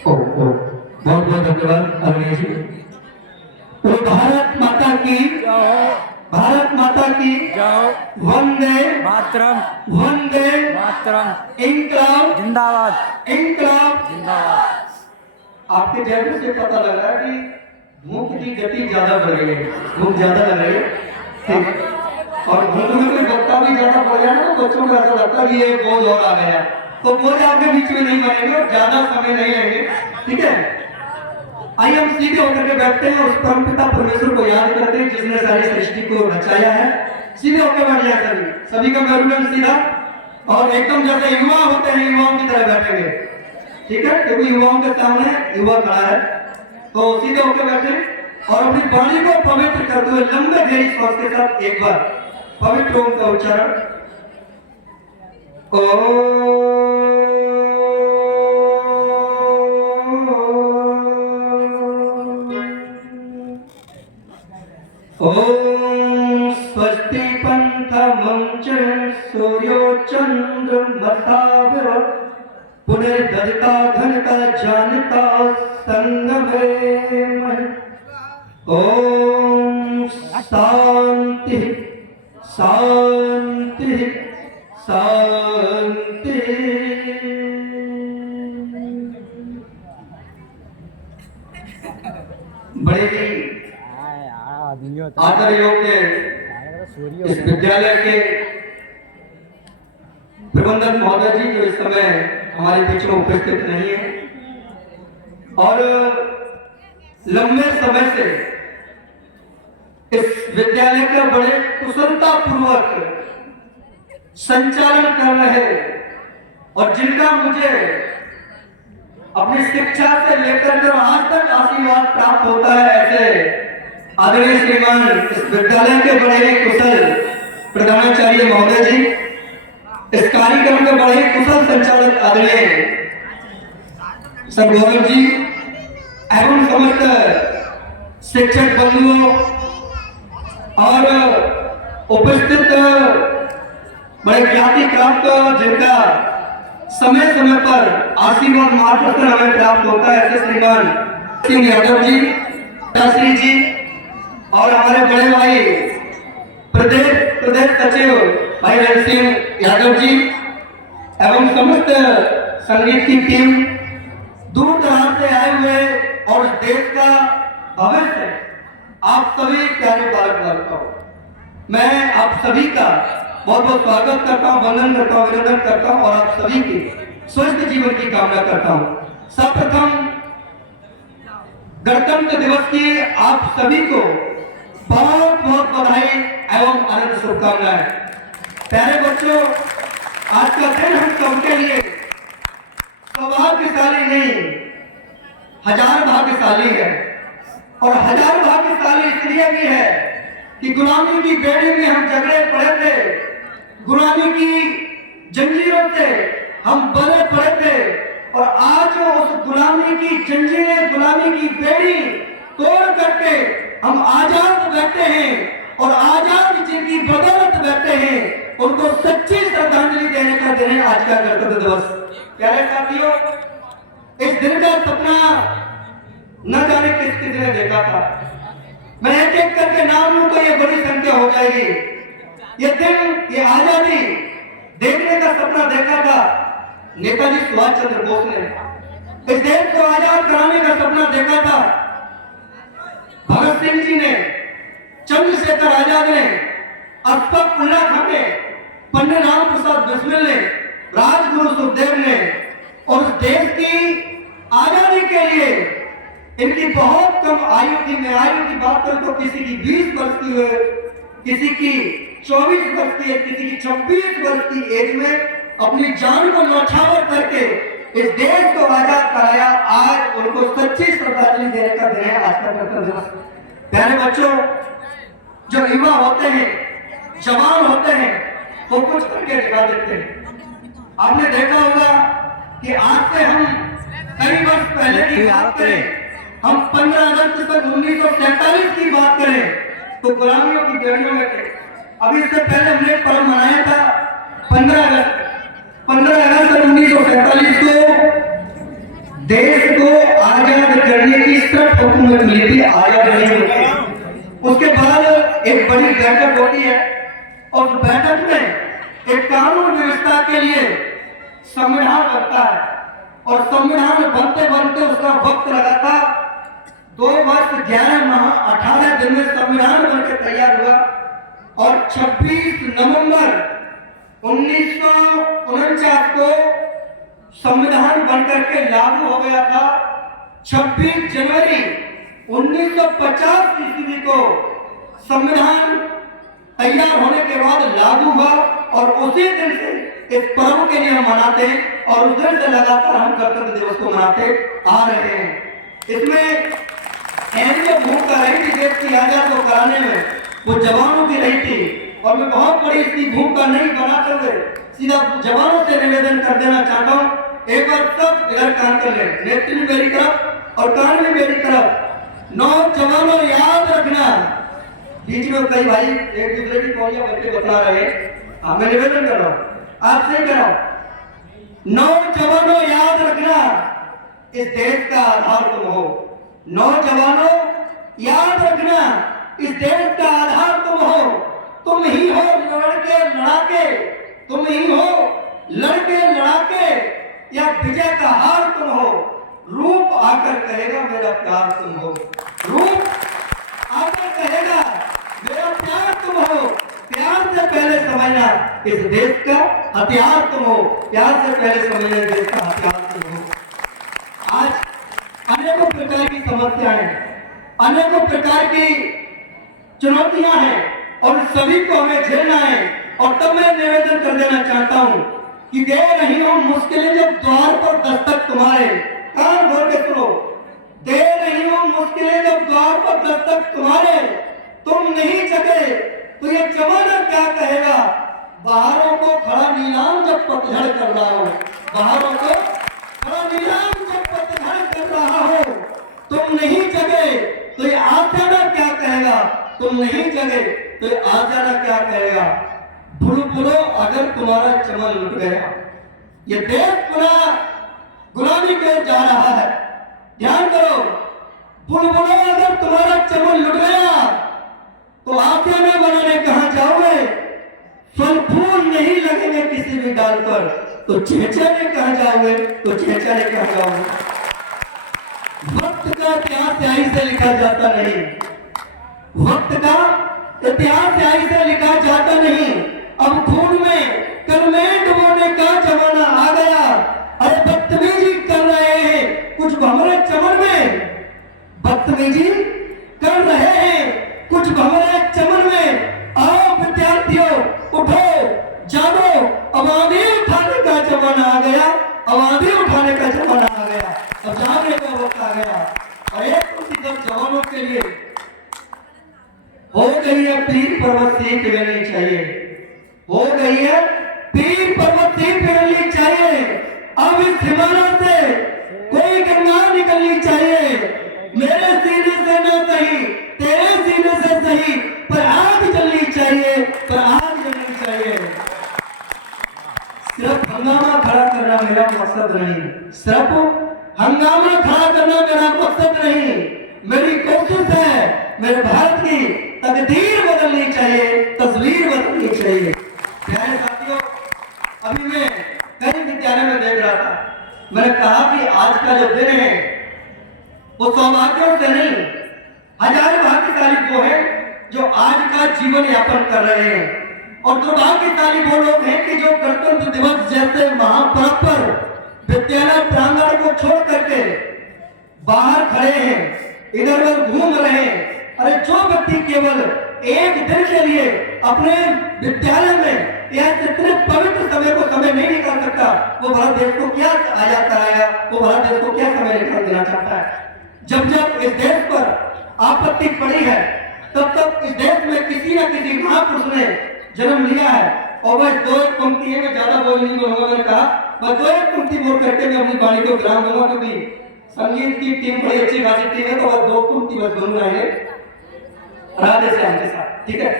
ओ ओ बहुत बहुत धन्यवाद अरविंद जी। तो भारत माता की, भारत माता की जाओ। वंदे मातरम, वंदे मातरम, इंकलाब जिंदाबाद, इंकलाब। जिंदाबाद। आपके चेहरे से पता लग रहा है कि भूख की गति ज्यादा बढ़ गई है, भूख ज्यादा लग रही है। ठीक। और भूख में कोई बच्चा भी ज्यादा बढ़ जाए ना तो बच्चों को ऐसा लगता है कि ये बोझ और आ गया, तो बोझ आपके बीच में नहीं बनेंगे और ज्यादा समय नहीं लेंगे। ठीक है, आइए हम सीधे होकर के बैठते हैं और उस परमपिता परमेश्वर को याद करते हैं जिसने सारी सृष्टि को रचाया है। सीधे होकर बैठ जाए सभी, सभी का मेरुदंड सीधा और एकदम जैसे युवा होते हैं युवाओं की तरह बैठेंगे। ठीक है, क्योंकि युवाओं के सामने युवा खड़ा है, तो सीधे होकर बैठे और अपनी वाणी को पवित्र करते हुए लंबे गहरी श्वास के साथ एक बार पवित्र ओम का उच्चारण। ओम स्वस्ति पंथमं च सूर्यो चंद्रमसाविव पुनर्दलिता घनता जानता संगमे। ओम शांति शांति शांति। बड़े ही आदर योग्य इस विद्यालय के प्रबंधक महोदय जी जो इस समय हमारे बीच में उपस्थित नहीं है और लंबे समय से इस विद्यालय का बड़े कुशलता पूर्वक संचालन कर रहे और जिनका मुझे अपनी शिक्षा से लेकर जो आज तक आशीर्वाद प्राप्त होता है, ऐसे आदरणीय श्रीमान इस विद्यालय के बड़े ही कुशल प्रधानाचार्य महोदय जी, इस कार्यक्रम के बड़े ही कुशल संचालक आदरणीय सर गौरव जी एवं समस्त शिक्षक बंधुओं और उपस्थित बड़े ख्याति प्राप्त जिनका समय समय पर आशीर्वाद मार्गदर्शन हमें प्राप्त होता है, ऐसे श्रीमान सिंह यादव जी, श्री जी और हमारे बड़े भाई प्रदेश सचिव भाई रण सिंह यादव जी एवं समस्त संगीत की टीम, दूर दराज से आए हुए और देश का भविष्य आप सभी प्यारे बालक बालिकाओं, मैं आप सभी का बहुत बहुत स्वागत करता हूँ, वंदन करता हूँ, अभिनंदन करता हूँ और आप सभी की स्वस्थ जीवन की कामना करता हूँ। सर्वप्रथम गणतंत्र दिवस की आप सभी को बहुत बहुत बधाई एवं अनंत शुभकामनाएं। प्यारे बच्चों, आज का दिन हम सबके लिए सौभाग्यशाली नहीं, हजार भाग्यशाली है और हजार भाग्यशाली इसलिए भी है कि गुलामी की बेड़ी में हम झगड़े पड़े थे, गुलामी की जंजीरों से हम बने पड़े थे और आज उस गुलामी की जंजीरें, गुलामी की बेड़ी तोड़ करके हम आजाद बैठे हैं और आजाद जिनकी बदौलत बैठे हैं उनको सच्ची श्रद्धांजलि देने का दिन है आज का गणतंत्र दिवस। प्यारे साथियों, इस दिन का सपना न जाने किस किसी ने देखा था। मैं एक एक करके नाम लूं तो ये बड़ी संख्या हो जाएगी। ये दिन, ये आजादी देखने का सपना देखा था नेताजी सुभाष चंद्र बोस ने। इस देश को आजाद कराने का सपना देखा था भगत सिंह जी ने, चंद्रशेखर आजाद ने, अशफाक उल्लाह खां ने, पंडित राम प्रसाद बिस्मिल ने, राजगुरु सुखदेव ने और उस देश की आजादी के लिए इनकी बहुत कम आयु की, मैं आयु की बात करूं तो किसी की 20 वर्ष की है, किसी की 24 वर्ष की है, किसी की 26 वर्ष की एज में अपनी जान को न्यौछावर करके इस देश को आजाद कराया। आज उनको सच्ची श्रद्धांजलि देने का दिन है आज का गणतंत्र दिवस। प्यारे बच्चों, जो युवा होते हैं, जवान होते हैं, वो कुछ करके दिखा देते हैं। आपने देखा होगा कि आज से हम कई वर्ष पहले की बात करें, हम 15 अगस्त सन 1947 की बात करें तो गुलामियों की बेड़ियों में थे। अभी इससे पहले हमने पर्व मनाया था 15 अगस्त 1947 को देश को में मिली थी, आजाद नहीं होती। उसके बाद एक बड़ी बैठक होती है और उस बैठक में एक कानून व्यवस्था के लिए संविधान बनता है और संविधान बनते बनते उसका वक्त लगा था 2 वर्ष 11 माह 18 दिन में संविधान बनकर तैयार हुआ और 26 नवंबर 1949 को संविधान बनकर के लागू हो गया था। 26 जनवरी 1950 ईस्वी को संविधान तैयार होने के बाद लागू हुआ और उसी दिन से इस पर्व के लिए हम मनाते हैं और उस दिन से लगातार हम गणतंत्र दिवस को मनाते आ रहे हैं। इसमें अहम जो भूमिका रही थी देश की आजाद को कराने में, वो जवानों की रही थी और मैं बहुत बड़ी इसकी भूमिका नहीं बनाते हुए सीधा जवानों से निवेदन कर देना चाहता हूँ, एक बार सब इधर कान कर ले, नेत्र भी मेरी तरफ और कान भी मेरी तरफ। नौजवानों याद रखना, बीच में कई भाई एक दूसरे की कौलियां बच्चे बता रहे, मैं निवेदन कर रहा हूँ आपसे ही कर रहा हूँ। नौजवानों याद रखना, इस देश का आधार तुम हो। नौजवानों याद रखना, इस देश का आधार तुम हो। तुम ही हो लड़के लड़ाके, तुम ही हो लड़के लड़ाके, या विजय का हार तुम हो। रूप आकर कहेगा मेरा प्यार तुम हो, रूप आकर कहेगा मेरा प्यार तुम हो। प्यार से पहले समझना इस देश का हथियार तुम हो, प्यार से पहले समझना इस देश का हथियार तुम हो। आज अनेकों प्रकार की समस्याएं, अनेकों प्रकार की चुनौतियां हैं और सभी को हमें झेलना है। और तब मैं निवेदन कर देना चाहता हूं कि दे रही हूं मुश्किलें जब द्वार पर दस्तक तुम्हारे, कान खोल के सुनो, दे रही हूं मुश्किलें जब द्वार पर दस्तक तुम्हारे, तुम नहीं जगे तो ये जमाना क्या कहेगा। बाहरों को खड़ा नीलाम जब पतझड़ कर रहा हो, बाहरों को खड़ा नीलाम जब पतझड़ कर रहा हो, तुम नहीं जगे तो ये आजाना क्या कहेगा। तुम नहीं जगे तो ये आजाना क्या कहेगा। बुलबुलो अगर तुम्हारा चमन लुट गया, ये देश पूरा गुलामी की ओर जा रहा है, ध्यान करो। बुलबुलो अगर तुम्हारा चमन लुट गया तो आजाना बनाने कहां जाओगे। फल फूल नहीं लगेंगे किसी भी डाल पर तो छेछाने कहां जाओगे, तो छेछाने कहां जाओगे। वक्त का इतिहास स्याही से लिखा जाता नहीं, वक्त का इतिहास स्याही से लिखा जाता नहीं। अब खून में कलमें डुबोने का जमाना आ गया। अरे बदतमीजी कर रहे हैं कुछ भंवरे चमन में, बदतमीजी कर रहे हैं कुछ भंवरे चमन में। आओ विद्यार्थियों उठो जागो, आवाज़ें उठाने का जमाना आ गया, आवाज़ें उठाने का जमाना आ गया, अब जागने का वक्त आ गया। और एक कुछ जवानों के लिए हो गई है पीर पर्वत सीख लेनी चाहिए, हो गई है पीर पर्वत सीख लेनी चाहिए। अब इस हिमालय से कोई गंगा निकलनी चाहिए। मेरे सीने से न सही तेरे सीने से सही, पर आग जलनी चाहिए, पर आग जलनी चाहिए। सिर्फ हंगामा खड़ा करना मेरा मकसद नहीं, सिर्फ हंगामा खड़ा करना मेरा मकसद नहीं। मेरी कोशिश है मेरे भारत की तकदीर बदलनी चाहिए, तस्वीर बदलनी चाहिए। प्यारे साथियों, अभी मैं कई विद्यालय में देख रहा था, मैंने कहा कि आज का जो दिन है वो सौभाग्यों से नहीं, हजार भाग्यशाली वो है जो आज का जीवन यापन कर रहे हैं। और दुर्भाग्यशाली वो लोग हैं कि जो गणतंत्र दिवस जैसे महापर्व पर विद्यालय प्रांगण को छोड़ करके बाहर खड़े हैं, इधर उधर घूम रहे हैं। अरे जो व्यक्ति केवल एक दिन के लिए अपने विद्यालय में या इतने पवित्र समय को समय नहीं निकाल सकता, वो भारत देश को क्या आजाद कराएगा, वो भारत देश को क्या समय निकाल देना चाहता है। जब जब इस देश पर आपत्ति पड़ी है तब तक इस देश में किसी न किसी महापुरुष ने जन्म लिया है। और वह 2 एक पंक्ति है, मैं ज्यादा बोल नहीं बोलूंगा, मैंने कहा मैं 2 एक पंक्ति बोल करके मैं अपनी वाणी को विराम दूंगा, क्योंकि संगीत की टीम बड़ी अच्छी खासी टीम है, तो वह 2 पंक्ति बस गुनगुनाएंगे राधे श्याम के साथ, ठीक है।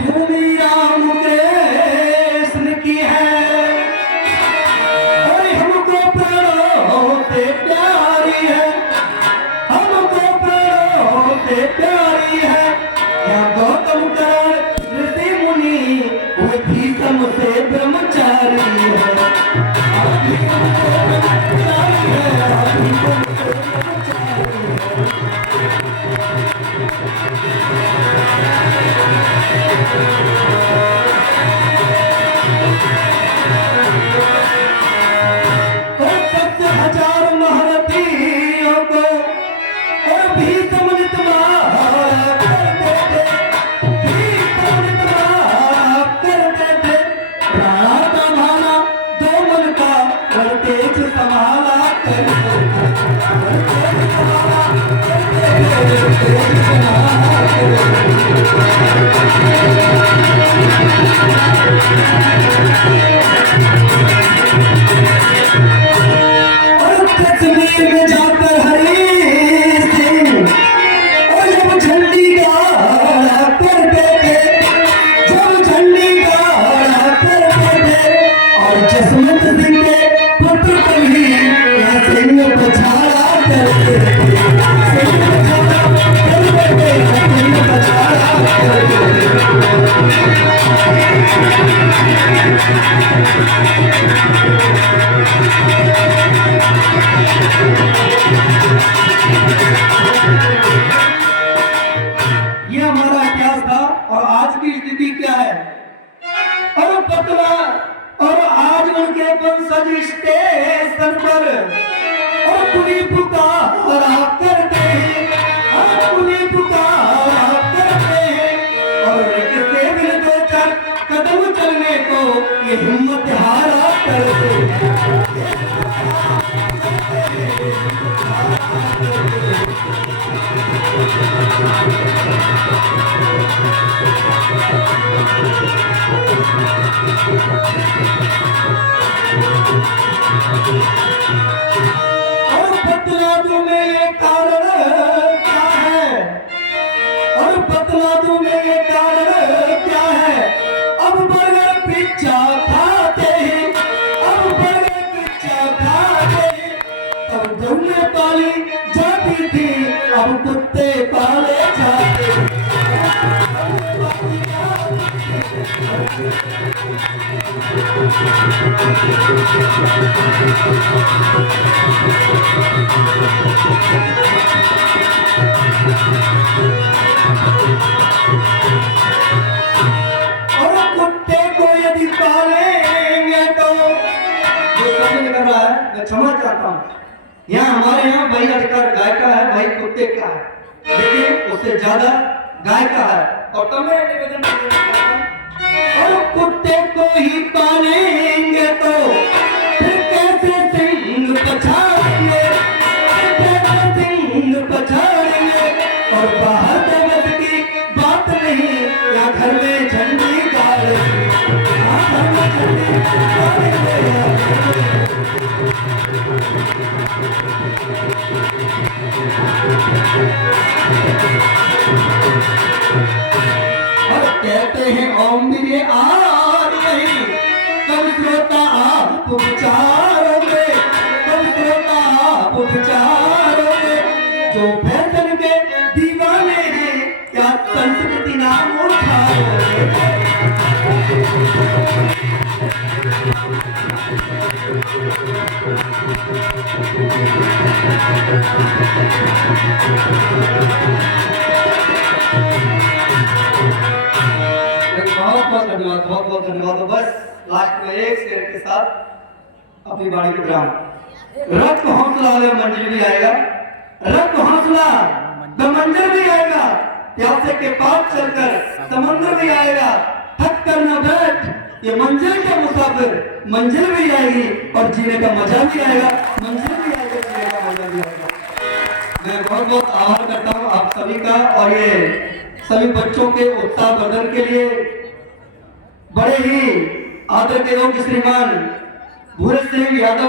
भूमि राम कृष्ण की है और हमको प्राणों से प्यार और कश्मीर में जाकर हरी सिंह और जब झंडी गाड़ा करते थे, जब झंडी गाड़ा करते थे, और जसवंत सिंह के पुत्र को भी सिंह पछाड़ा करते थे, सिंह पछाड़ा करते थे, सिंह पछाड़ा करते थे। ये हमारा इतिहास था और आज की स्थिति क्या है। और पतला और आज उनके वंशज स्टेशन पर और पुली पुकारा करते हैं, पुली पुकारा करते हैं, और रिक्शे में दो चार कदम चलने को ये हिम्मत हारा करते हैं। और बतला में ये कारण क्या है, और बतला में ये कारण क्या है। अब बर्गर पिज्जा खाते हैं, अब बर्गर पिज्जा खाते हैं, तब गौएं पाली जाती थी, अब कुत्ते पाले जाते हैं। और कुत्ते को यदि पालेंगे तो जो समझ कर रहा है मैं क्षमा चाहता हूँ। यहाँ हमारे यहाँ भाई अधिकार गाय का है, भाई कुत्ते का है, लेकिन उससे ज्यादा गाय का है। और तो मैं निवेदन करना चाहता हूँ, और कुत्ते को ही पालेंगे तो फिर कैसे सिंह पछाड़ेंगे, कैसे सिंह पछाड़ेंगे। और बाहर देवत की बात नहीं, या घर में झंडी गाड़ेंगे, घर में झंडी गाड़ेंगे। और कहते हैं ओम मेरे आर नहीं, कब श्रोता आप उपचारोगे, कब श्रोता आप उपचारोगे। जो फैशन के दीवाने हैं, क्या संस्कृति नाम उठाओगे। बहुत बहुत धन्यवाद। तो बस लास्ट में एक शेर के साथ अपनी बाड़ी को विराम। रक्त हौसला वाले मंजिल भी आएगा, रक्त हौसला द मंजिल भी आएगा, प्यासे के पास चलकर समंदर भी आएगा। थक कर न बैठ, ये मंजिल के मुसाफिर, मंजिल भी आएगी और जीने का मजा भी आएगा, मंजिल भी आएगा, जीने का मजा भी आएगा। मैं बहुत बहुत आभार करता हूँ आप सभी का, और ये सभी बच्चों के उत्साह वर्धन के लिए बड़े ही आदर के योग्य श्रीमान भूरे सिंह यादव